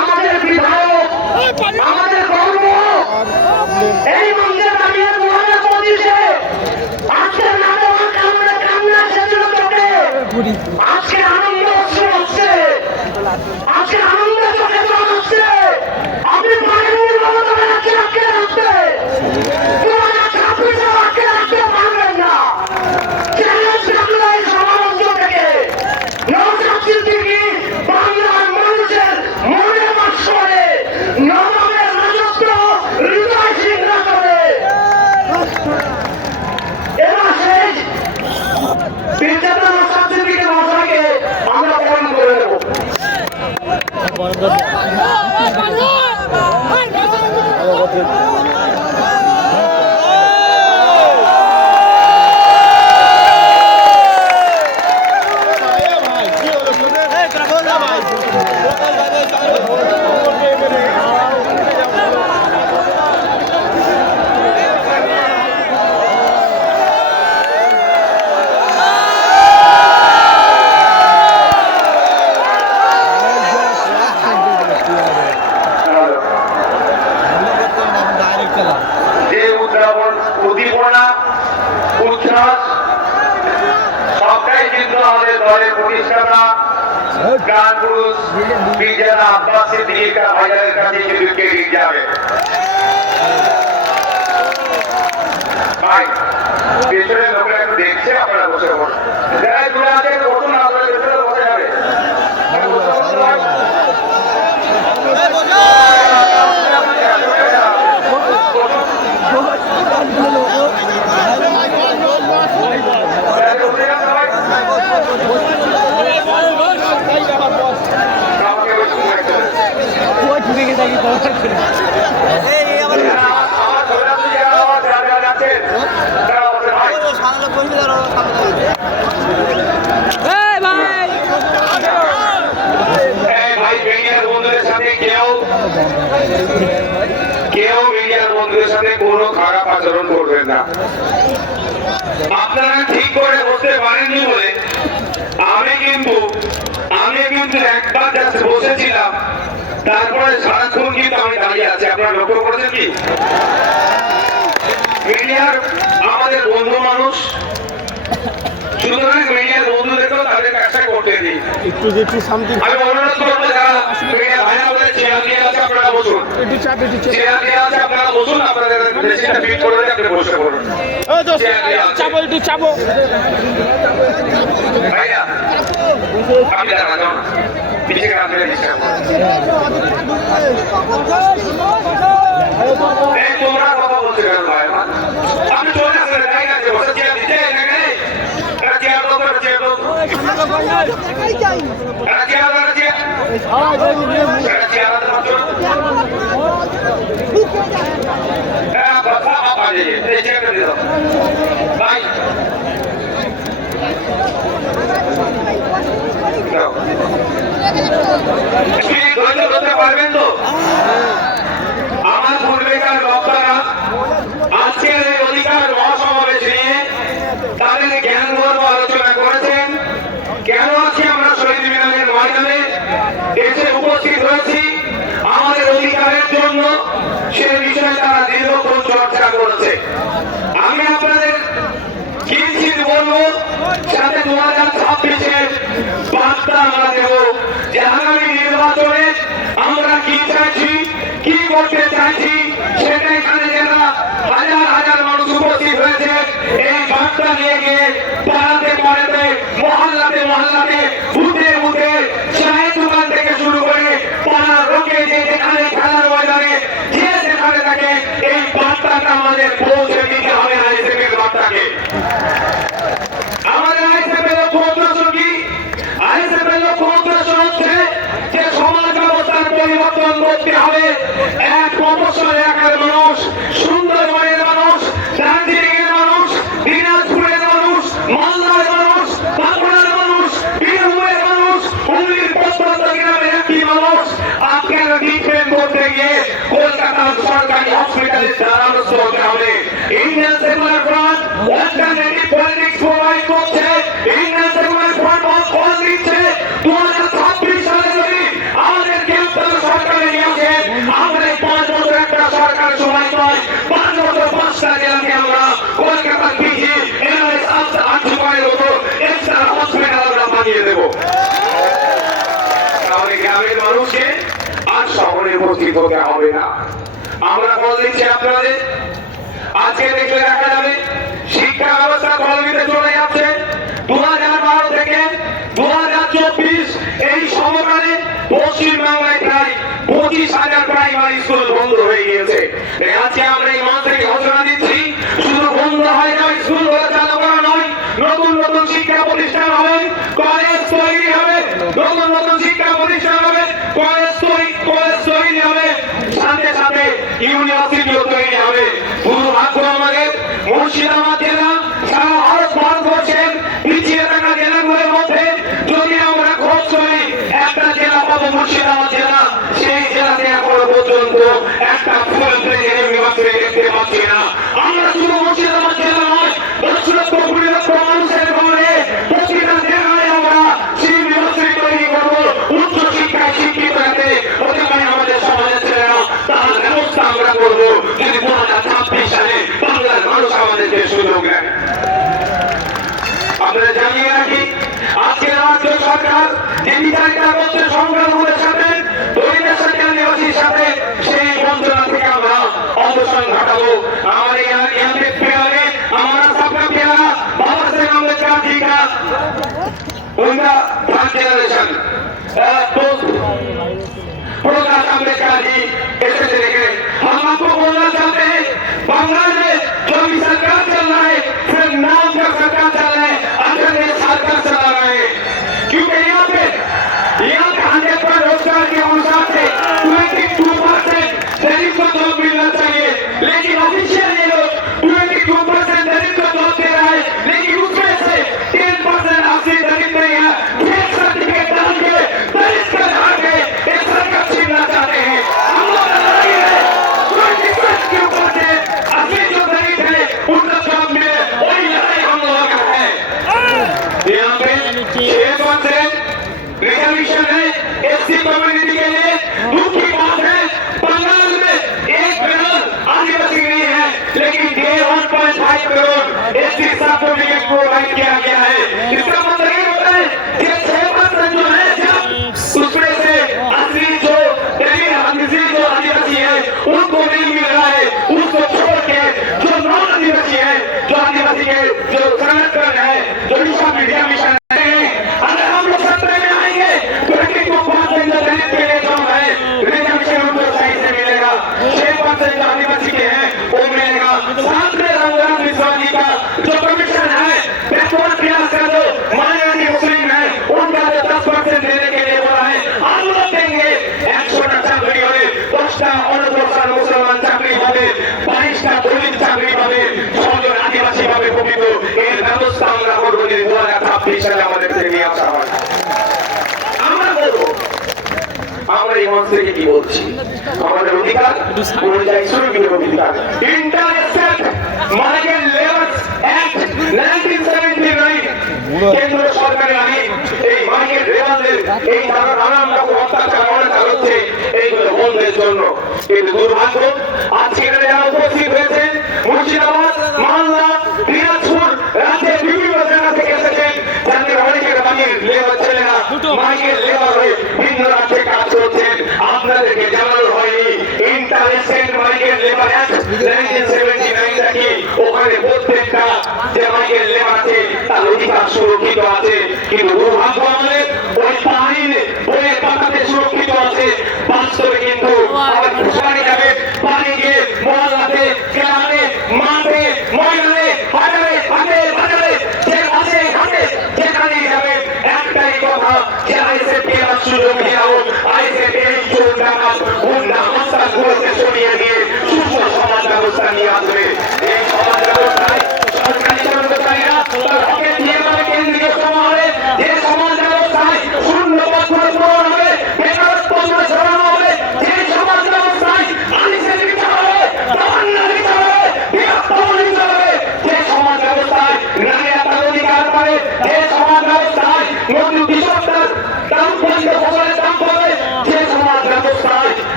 আমাদের বিধায়ক, আমাদের গর্ব, এই মঞ্চে দাঁড়িয়ে 2025-এ আজকে নামে কান্না এসেছিল চোখে, আজকে আনন্দ হচ্ছে, আজকে আনন্দ চোখে জল হচ্ছে। আপনি পারেননি মমতা ব্যানার্জি আটকে রাখতে, 2026-এ আটকে রাখতে পারবেন না। চ্যালেঞ্জ রাখলো এই সমাবেশ থেকে নওশাদ সিদ্দিকী বাংলার মানুষের মনে বাস করে, নবাবের রাজত্ব হৃদয় ছিন্ন করে। এবার সেই বিজেতা নওশাদ সিদ্দিকী মশাইকে আমরা বরণ করে নেব। যে উদ্দীপনা, উচ্ছ্বাস সবটাই কিন্তু আমাদের দলের প্রতিষ্ঠাতা প্রাণ পুরুষ বিজেতা আব্বাস সিদ্দিকী ভাইজানের কাছে কিন্তু ক্রেডিট যাবে। ভাই পেছনের লোকেরা একটু দেখছে, আপনারা বসে পড়ুন, যারা দূরে আছে বসুন, আপনারা পেছনে বসে যাবে। কেউ মিডিয়ার বন্ধুদের সাথে কোনো খারাপ আচরণ করবেন না। আপনারা ঠিক করে বসতে পারেননি বলে আমি কিন্তু একবার জাস্ট বসেছিলাম, তারপরে সারাক্ষণ কিন্তু আমি দাঁড়িয়ে আছি। আপনারা লক্ষ্য করেছেন কি? মিডিয়ার আমাদের বন্ধু মানুষ, সুতরাং মিডিয়ার বন্ধুদেরকেও তাদের কাজটা করতে দিই। আমি অনুরোধ করবো যারা মিডিয়া ভাই আমাদের চেয়ার দিয়ে আছে আপনারা বসুন, চেয়ার দিয়ে আছে আপনারা বসুন, আপনাদের মেশিনটা ফিট করে দিয়ে আপনি বসে পড়ুন। ভাইয়া আপনি দাঁড়ান না, পিছিয়ে গেলে আপনাদের ডিস্টার্ব তোমরা কথা বলতে কেন ভাই? আপনি চলে আসেন, তাই আছে বসে চেয়ার দিতে পারবেন তো? আমার পূর্বেকার বক্তারা আজকের এই অধিকার মহাসমাবেশ নিয়ে তাদের জ্ঞান গর্ব আলোচনা করেছেন। কেন আজকে আমরা শহীদ মিনারের ময়দানে এসে উপস্থিত হয়েছি আমাদের অধিকারের জন্য, সে বিষয়ে তারা দীর্ঘক্ষণ চর্চা করেছে। আমি আপনাদের কিঞ্চিত বলবো, সাথে 2026-এর বার্তা আমরা দেব যে আগামী নির্বাচনে আমরা কি চাইছি, কি করতে চাইছি, সেটা এখানে যারা হাজার হাজার মানুষ উপস্থিত হয়েছে এই বার্তা নিয়ে গিয়ে পাড়াতে পাড়াতে, মহল্লাতে মহল্লাতে, বুথে বুথে, চায়ের দোকান থেকে শুরু করে পাড়ার লোকে যে যেখানে খেলার ময়দানে যে যেখানে থাকে এই বার্তাটা আমাদের পৌঁছে দিতে হবে আইএসএফের বার্তাকে। আমাদের আইএসএফের লক্ষ্য উদ্দেশ্য কি? আইএসএফের লক্ষ্য উদ্দেশ্য হচ্ছে যে সমাজ ব্যবস্থার পরিবর্তন করতে হবে। এক মফস্বল এলাকার মানুষ, সুন্দরবনের মানুষ, দার্জিলিংয়ের মানুষ, দিনাজপুরের মানুষ, মালদার মানুষ, বাঁকুড়ার মানুষ, বীরভূমের মানুষ, হুগলির প্রত্যন্ত গ্রামের একটি মানুষ আপনারা ট্রিটমেন্ট করতে গিয়ে কলকাতার সরকারি হসপিটালে দ্বারস্থ হতে হবে। Indian secular front alternative politics provide করছে, ইন্ডিয়ান সেকুলার ফ্রন্ট কল দিচ্ছে 2026 সালে যদি আমাদের বানিয়ে দেব। তাহলে গ্রামের মানুষকে আর শহরে উপস্থিত হতে হবে না। আমরা বল দিচ্ছি আপনাদের, আজকে দেখলে দেখা যাবে শিক্ষা ব্যবস্থা কলমিতে চলে যাচ্ছে। 2012 থেকে 2024 এই সময়কালে পশ্চিমবাংলায় প্রায় 25,000 প্রাইমারি স্কুল বন্ধ হয়ে গিয়েছে। আজকে আমরা এই মঞ্চ থেকে ঘোষণা দিচ্ছি, শুধু বন্ধ হয়ে যাবে স্কুলগুলো চালু করা নয়, নতুন নতুন শিক্ষা প্রতিষ্ঠান হবে, কলেজ তৈরি হবে, নতুন নতুন শিক্ষা প্রতিষ্ঠান হবে, কলেজ তৈরি হবে, সাথে সাথে ইউনিভার্সিটিও তৈরি হবে। দুর্ভাগ্য আমাদের মুর্শিদাবাদ জেলা সারা ভারতবর্ষের পিছিয়ে থাকা জেলাগুলোর মধ্যে যদি আমরা খোঁজ করি একটা জেলা পাবো মুর্শিদাবাদ জেলা। সেই জেলাতে এখনো পর্যন্ত একটা ফুল প্লেজ ইউনিভার্সিটি দেখতে পাচ্ছি না। আমরা শুধু মুর্শিদাবাদ জেলা নয়, 10 লক্ষ 20 লক্ষ মানুষের ঘরে প্রতিটা জেলায় আমরা সেই ইউনিভার্সিটি তৈরি করবো। উচ্চ শিক্ষায় শিক্ষিত হতে পারে আমাদের সমাজের ছেলেরা, তার ব্যবস্থা আমরা করবো যদি 2026 সালে বাংলার মানুষ আমাদেরকে সুযোগ দেয়। আপনারা জানিয়ে রাখি, আজকে রাজ্য সরকার যে বিচারিতা করছে সংখ্যালঘুদের সাথে, দলিতের সাথে, আদিবাসীর সাথে, সেই বঞ্চনা থেকে আমরা অবসান ঘটাবো। আমার हमारा सबका प्यारा बाबा साहेब अम्बेडकर जी का उनका थर्ड जनरेशन प्रकाश अम्बेडकर जी ऐसे चले गए। हम आपको बोलना चाहते हैं, बंगाल में जो भी सरकार चल रहा है सिर्फ नाम का सरकार चल रहा है, अगर ये सरकार चला रहा है। क्योंकि यहाँ पे 100 रोजगार के अनुसार से 22% दलित को जॉब मिलना चाहिए, लेकिन ऑफिशियल ये लोग 22% दलित को जॉब दे रहा है, लेकिन उसमें से 10% असली दलित नहीं है। फेक सर्टिफिकेट डाल के दलित का झाड़ के एक सरकार छीनना चाहते हैं। हम लोग लड़ाई है 20% के ऊपर से असली जो दलित है उनका जॉब मिले, वही लड़ाई हम लोगों का है। यहाँ पे 6% रिजर्वेशन है एससी कम्युनिटी के लिए। दुख की बात है, बंगाल में 1 करोड़ आदिवासी नहीं है, लेकिन 1.5 करोड़ एससी सर्टिफिकेट प्रोवाइड किया गया है। इसका मतलब ये होता है कि 6% जो है उसमें से असली जो आदिवासी है उनको नहीं मिल रहा है। उसको छोड़ के जो नॉन आदिवासी है, जो आदिवासी के जो संगठन है, जो ईशा मीडिया मिशन है, अगर हम लोग सत्ता में आएंगे तो को 5% दलित के लिए जो है रिजर्वेशन उनको सही से मिलेगा, 6% जो आदिवासी के हैं वो मिलेगा। साथ में रंगराज मिश्रा जी का जो कमीशन है बैकवर्ड क्लास का जो माइनॉरिटी मुस्लिम है उनका जो 10% देने के लिए बोला है, हम लोग देंगे। 100টা চাকরি হবে, 10টা অনগ্রসর মুসলমান চাকরি পাবে, 22টা দলিত চাকরি পাবে, 6 জন আদিবাসী পাবে প্রকৃত। এর ব্যবস্থা আমরা করবো যদি 2026 সালে আমাদের থেকে নিয়ে আসা হয়। আমরা বলবো, আমরা এই মঞ্চ থেকে কি বলছি, আমাদের অধিকার অনুযায়ী শ্রমিকের অধিকার। ইন্টারন্যাশনাল মাইগ্রেন্ট লেবার অ্যাক্ট 1979 কেন্দ্র সরকারের আইন এই মাইগ্রেন্ট লেবারদের এই নানান রকম অত্যাচার অনাচার হচ্ছে এইগুলো বন্ধের জন্য। কিন্তু দুর্ভাগ্য আজকে এখানে যারা উপস্থিত হয়েছেন মুর্শিদাবাদ, মালদা, দিনাজপুর রাজ্যের বিভিন্ন জায়গা থেকে এসেছেন, যাদের অনেকের বাড়ির লেবার ছেলেরা মাইগ্রেন্ট লেবার হয়ে ভিন্ন রাজ্যে কাজ করছেন। আপনাদেরকে জানানো হয়নি ইন্টারন্যাশনাল মাইগ্রেন্ট লেবার অ্যাক্ট 1979 থেকে ওখানে প্রত্যেকটা যে মাইগ্রেন্ট লেবার আছে তার অধিকার সুরক্ষিত আছে। কিন্তু দুর্ভাগ্য আমাদের ওই আইনে বইয়ের পাতাতে সুরক্ষিত আছে, বাস্তবে কিন্তু আবার ঘুষানি যাবে পানি গিয়ে মহল্লাতে, গ্রামে, মাঠে, ময়দানে, হাজারে হাটে বাজারে যে আছে ঘাটে যেখানেই যাবে একটাই কথা যে আইএসএফ এর সুযোগ দেওয়া হোক, আইএসএফ এই চোর ডাকাত গুন্ডা মাস্টারগুলোকে সরিয়ে দিয়ে সুস্থ সমাজ ব্যবস্থা নিয়ে আসবে। এই সমাজ ব্যবস্থায় সরকারি কর্মচারীরা তার হকের নিয়মে কেন্দ্রীয় সমাজে যে সমাজ ব্যবস্থায় শূন্যপদ পূরণ হবে, বেকারত্ব সরানো হবে, যে সমাজ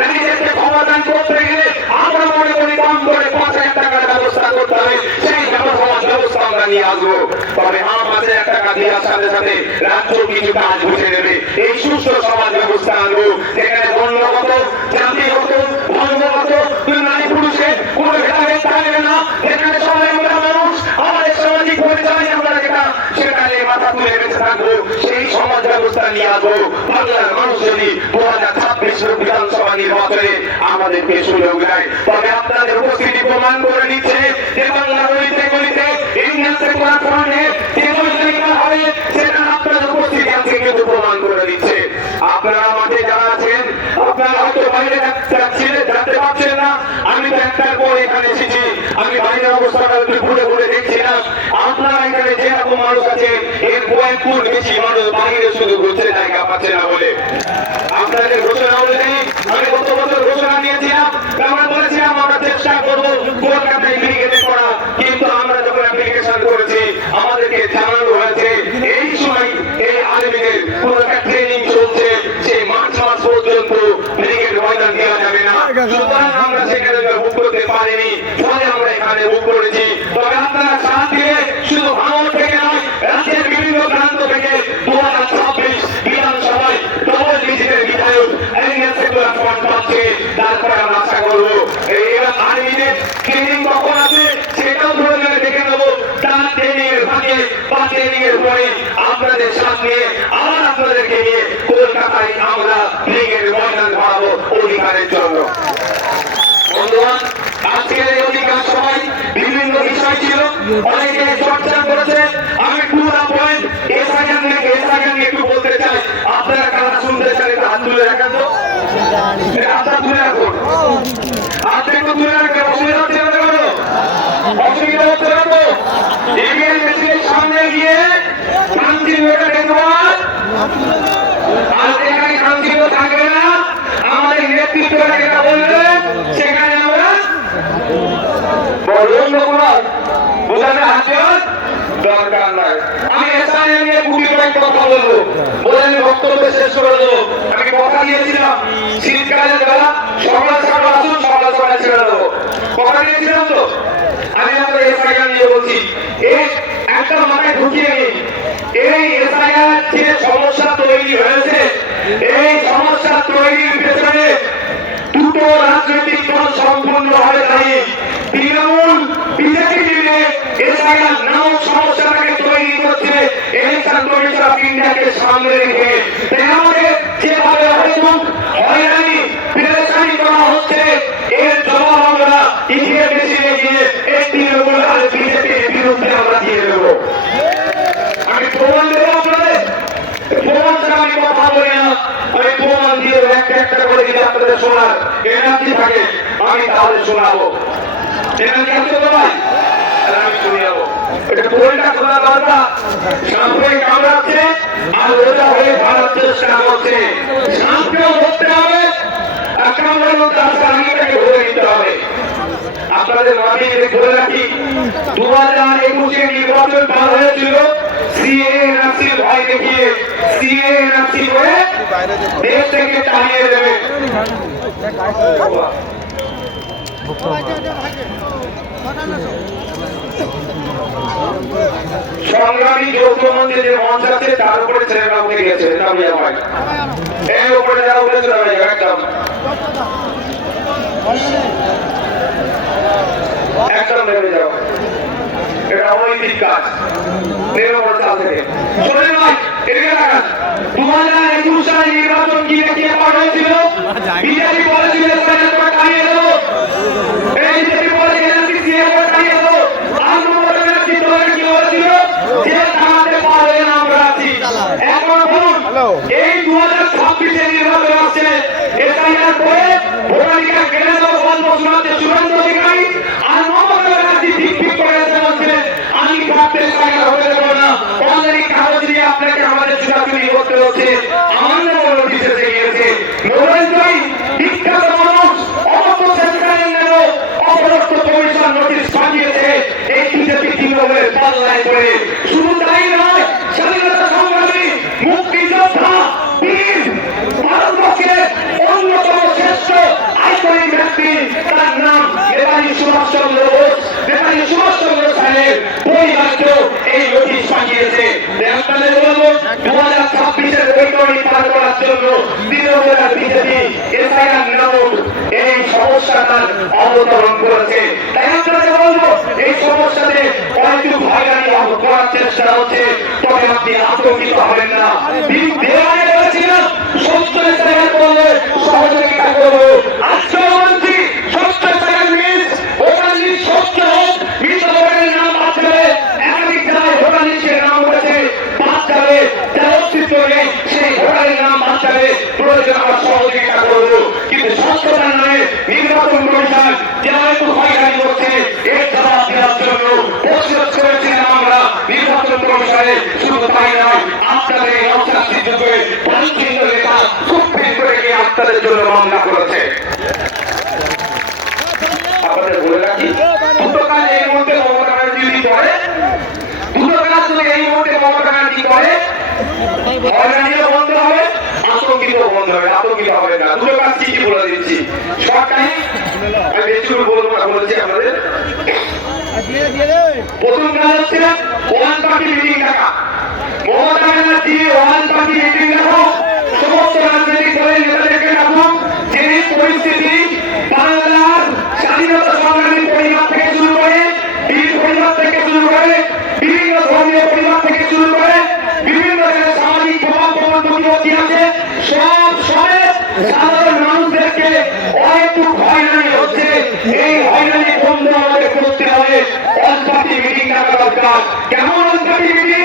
রাজ্যকে ক্ষমতায়ন করতে গেলে আমরা মনে করি কম করে 5,000 টাকার ব্যবস্থা করতে হবে, সেই ব্যবস্থা আমরা নিয়ে আসবো। তবে 5,000 টাকা দেওয়ার সাথে সাথে রাজ্য কিছু কাজ বুঝে নেবে। এই সুস্থ সমাজ ব্যবস্থা আনবো যেখানে বর্ণগত, জাতিগত, ধর্মগত, নারী পুরুষের কোনো ভেদাভেদ থাকবে না, যেখানে সবাই আমরা মানুষ, আমাদের সামাজিক পরিচয় আমরা যেটা সেটা নিয়ে মাথা তুলে বেঁচে থাকবো, সেই সমাজ ব্যবস্থা নিয়ে আসবো। বাংলার মানুষ যদি 2026 বিধানসভা নির্বাচনে আমাদেরকে সুযোগ দেয়, তবে আপনাদের উপস্থিতি প্রমাণ করে দিচ্ছে যে বাংলার গলিতে গলিতে ইন্ডিয়ান সেকুলার ফ্রন্টের যে জয়জয়কার হবে সেটা আপনাদের উপস্থিতি আছে কিন্তু প্রমাণ করে দিচ্ছে। আপনারা মাঠে যারা আছেন, আপনারা হয়তো বাইরে যেতে পারছেন না, আমি তো একটার পর এখানে এসেছি, আমি বাইরের অবস্থাটা একটু ঘুরে ঘুরে দেখছিলাম। আপনারা এখানে যেরকম মানুষ আছে এর কয়েক গুণ বেশি মানুষ বাইরে শুধু ঘুরছে, জায়গা পাচ্ছে না বলে। আপনাদের ঘোষণা অনুযায়ী আমি গত বছর ঘোষণা দিয়েছিলাম, আমরা বলেছিলাম আমরা চেষ্টা করবো কলকাতায় ব্রিগেডে করা, কিন্তু আমরা যখন অ্যাপ্লিকেশন করেছি আমাদেরকে জানানো হয়েছে এই সময় এই আর্মিদের কোন একটা ট্রেনিং চলছে, সেই মার্চ মাস পর্যন্ত ব্রিগেড ময়দান দেওয়া যাবে না। সুতরাং আমরা সেখানে বুক করতে পারিনি, ফলে আমরা এখানে বুক করেছি। তবে আপনারা সাথ দিয়ে শুধু ভাঙন থেকে নয়, রাজ্যের বিভিন্ন প্রান্ত থেকে 2026 বিধানসভায় ডবল ডিজিটের বিধায়ক ইন্ডিয়ান সেকুলার ফ্রন্ট পাচ্ছে। তারপরে আমরা আশা করবো এবার আর্মিদের ট্রেনিং কখন আছে সেটাও ধরে দেখে নেবো, তার ট্রেনিং এর ভাগে বা ট্রেনিং এর পরে আপনাদের সামনে আবার আপনাদেরকে নিয়ে কলকাতায় আমরা ব্রিগেড ময়দান ধরাবো অধিকারের জন্য। বন্ধুগণ, আজকের এই অধিকার সভায় বিভিন্ন বিষয় ছিল, অনেকে চর্চা করেছে। আমি টু দা পয়েন্ট এসআইআর নিয়ে একটু বলতে চাই। আপনারা কারা শুনতে চান একটু হাত তুলে রাখেন তো, হাতটা তুলে রাখুন, হাতটা একটু তুলে রাখবেন। অসুবিধা হচ্ছে না তো? অসুবিধা হচ্ছে না তো? ইভিএম মেশিনের সামনে গিয়ে শান্তির ওটা দেখবার, আর এখানে শান্তিও থাকবে না। আমাদের নেতৃত্বরা যেটা বলবেন সেখানে আমরা বলুন বোঝাতে হাজার দরকার নাই। আমি এসআইআর নিয়ে খুবই কথা বলবো, বলে আমি বক্তব্য শেষ করে দেবো। আমি কথা দিয়েছিলাম শীতকালের বেলা সকাল সকাল আসুন, সকাল সকাল ছেড়ে দেবো, কথা দিয়েছিলাম তো। আমি আমাদের এসআইআর নিয়ে বলছি, এই একটা মাথায় ঢুকিয়ে নিই, এই এসআইআর যে সমস্যা তৈরি হয়েছে, এই সমস্যা তৈরির পেছনে দুটো রাজনৈতিক দল সম্পূর্ণভাবে দায়ী। তৃণমূল বিজেপি মিলে এসআইআর নামক সমস্যাটাকে তৈরি করছে ইলেকশন কমিশন অফ ইন্ডিয়াকে সামনে রেখে। আমাদের যেভাবে হয়রানি পেরেশানি করা হচ্ছে, এর জবাব আমরা ইভিএম মেশিনে গিয়ে এই তৃণমূল আর বিজেপির বিরুদ্ধে আমরা দিয়ে দেবো। আমি প্রমাণ দেবো আপনাদের, প্রমাণ ছাড়া আমি কথা বলি না। আমি প্রমাণ দিয়ে একটা একটা করে যদি আপনাদের শোনার এনার্জি থাকে আমি তাহলে শোনাবো। এনার্জি আছে তো ভাই? আমি শুনে যাবো। এটা বইটা শোনা দরকার। সামনে কামড়াচ্ছে আর ওটা হয়ে ভাড়ার চেষ্টা করছে। সামনেও ধরতে হবে, আর কামড়ানো তার সামনেটাকে ধরে নিতে হবে। আপনাদের মাঝে বলে রাখি, 2021 নির্বাচন পার হয়েছিল সিএএনআরসি ভয় দেখিয়ে, সিএএনআরসি করে দেশ থেকে তাড়িয়ে দেবে। সংগ্রামী যৌথ মঞ্চে যে মঞ্চ আছে তার উপরে ছেলেরা উঠে গেছে, এর উপরে যারা উঠেছে একদম একদম নেমে যাও। এটা অনৈতিক কাজ, নেমে পড়ে চাল থেকে। শোনেন ভাই, এদিকে রাখান। 2021 সালে নির্বাচন কি দেখিয়ে পার হয়েছিল? বিজেপি বলেছিল তাড়িয়ে দেবো, এই বিজেপি বলে তাড়িয়ে দেবো। আর কি বলেছিল যে আমাদের পারে না আমরা আছি। এখন বলুন, এই 2026 নির্বাচন আসছে, এসআইআর করে ভোটাধিকার কেড়ে দেবো বন্ধ শোনাচ্ছে সুরেন্দ্র অধিকারী, আর মমতা ব্যানার্জি ঠিক করে বলছে আমি ভাবতে এসআইআর হতে দেবো না। অলরেডি কাগজ দিয়ে আপনাকে আমাদের চুরাচুরি করতে হচ্ছে। আমাদের নোটিশ এসে গিয়েছে। নরেন্দ্রই বিখ্যাত মানুষ অপরক্ত কমিশন নোটিশ পাঠিয়েছে এই বিজেপি তৃণমূলের পাল্লায় পড়ে। শুধু তাই নয়, স্বাধীনতা সংগ্রামী মুক্তিযোদ্ধা বীর ভারতবর্ষের অন্যতম শ্রেষ্ঠ ব্যক্তি, তার নাম নেতাজি সুভাষচন্দ্র বোস। নেতাজি সুভাষচন্দ্র সাহেব পরিবারকেও এই নোটিশ পাঠিয়েছে। আপনাদের বলবো 2026-এর বৈতরণী পার করার জন্য তৃণমূল আর বিজেপি এসআইআর নামক এই সমস্যাটার অবতরণ করেছে। তাই আপনাদের বলবো এই সমস্যাতে হয়তো হয়রানি করার চেষ্টা হচ্ছে, তবে আপনি আতঙ্কিত হবেন না। দেওয়ালে বলেছিলাম 70 সেকেন্ড বললে সহযোগিতা করবো। আজকে বলছি 70 সেকেন্ড মিস ভোটার লিস্ট 70 হোক, মৃত ভোটারের নাম বাদ যাবে। একাধিক জেলায় ভোটার লিস্টের নাম উঠেছে, বাদ যাবে। যার অস্তিত্ব নেই সেই ভোটারের নাম বাদ যাবে। প্রয়োজন আমরা সহযোগিতা করবো, কিন্তু স্বচ্ছতার নামে নির্বাচন কমিশন যে হয়তো হয়রানি করছে এর জবাব দেওয়ার জন্য প্রতিরোধ করেছিলাম আমরা নির্বাচন কমিশনে। শুধু তাই নয়, আপনাদের এই অশাস্তি যুগে পরিচিত নেতা সুপ্রিম কোর্টে গিয়ে আপনাদের জন্য মামলা করেছে। আপনাদের বলে রাখি, দুটো কাজ এই মুহূর্তে মমতা ব্যানার্জি যদি করে, দুটো কাজ যদি এই মুহূর্তে মমতা ব্যানার্জি করে, হয়রানিও বন্ধ হবে, আতঙ্কিত বন্ধ হবে। আতঙ্কিত হবে না। দুটো কাজ কি কি বলে দিচ্ছি সরকারি, আমি বেশি করে বলবো না, বলেছি আপনাদের। প্রথম কাজ হচ্ছে ওয়ান পার্টি মিটিং ডাকা। Mamata Banerjee one party meeting ডাকো, সমস্ত রাজনৈতিক দলের নেতাদেরকে ডাকো। যে পরিস্থিতি বাংলার স্বাধীনতা সংগ্রামী পরিবার থেকে শুরু করে, বীর পরিবার থেকে শুরু করে, বিভিন্ন ধর্মীয় পরিবার থেকে শুরু করে, বিভিন্ন সামাজিক প্রভাব প্রতিপত্তি আছে, সব সমেত সাধারণ মানুষদেরকে অনেকটুকু হয়রানি হচ্ছে। এই হয়রানি বন্ধ আমাদের করতে হবে। ওয়ান পার্টি মিটিং ডাকা দরকার। কেমন ওয়ান পার্টি মিটিং?